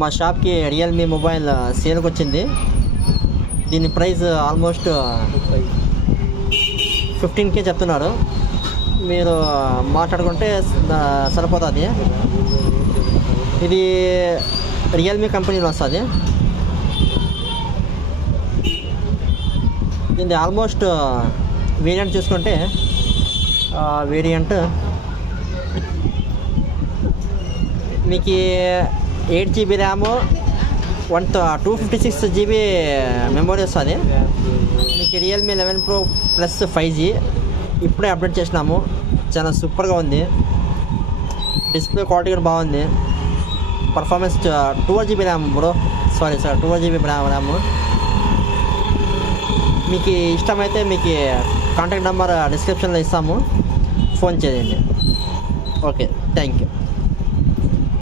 మా షాప్కి Realme mobile సేల్కి వచ్చింది. దీని ప్రైస్ ఆల్మోస్ట్ 15K చెప్తున్నారు. మీరు మాట్లాడుకుంటే సరిపోతుంది. ఇది రియల్మీ కంపెనీలో వస్తుంది. ఇది ఆల్మోస్ట్ వేరియంట్ చూసుకుంటే వేరియంట్ మీకు 8GB ర్యాము 256GB మెమొరీ వస్తుంది. మీకు రియల్మీ 11 Pro ప్లస్ 5G ఇప్పుడే అప్డేట్ చేసినాము. చాలా సూపర్గా ఉంది. డిస్ప్లే క్వాలిటీ కూడా బాగుంది. Performance 12GB RAM bro, sorry sir 12GB RAM. మీకు ఇష్టమైతే మీకు కాంటాక్ట్ నెంబర్ డిస్క్రిప్షన్లో ఇస్తాము, ఫోన్ చేయండి. Okay, thank you.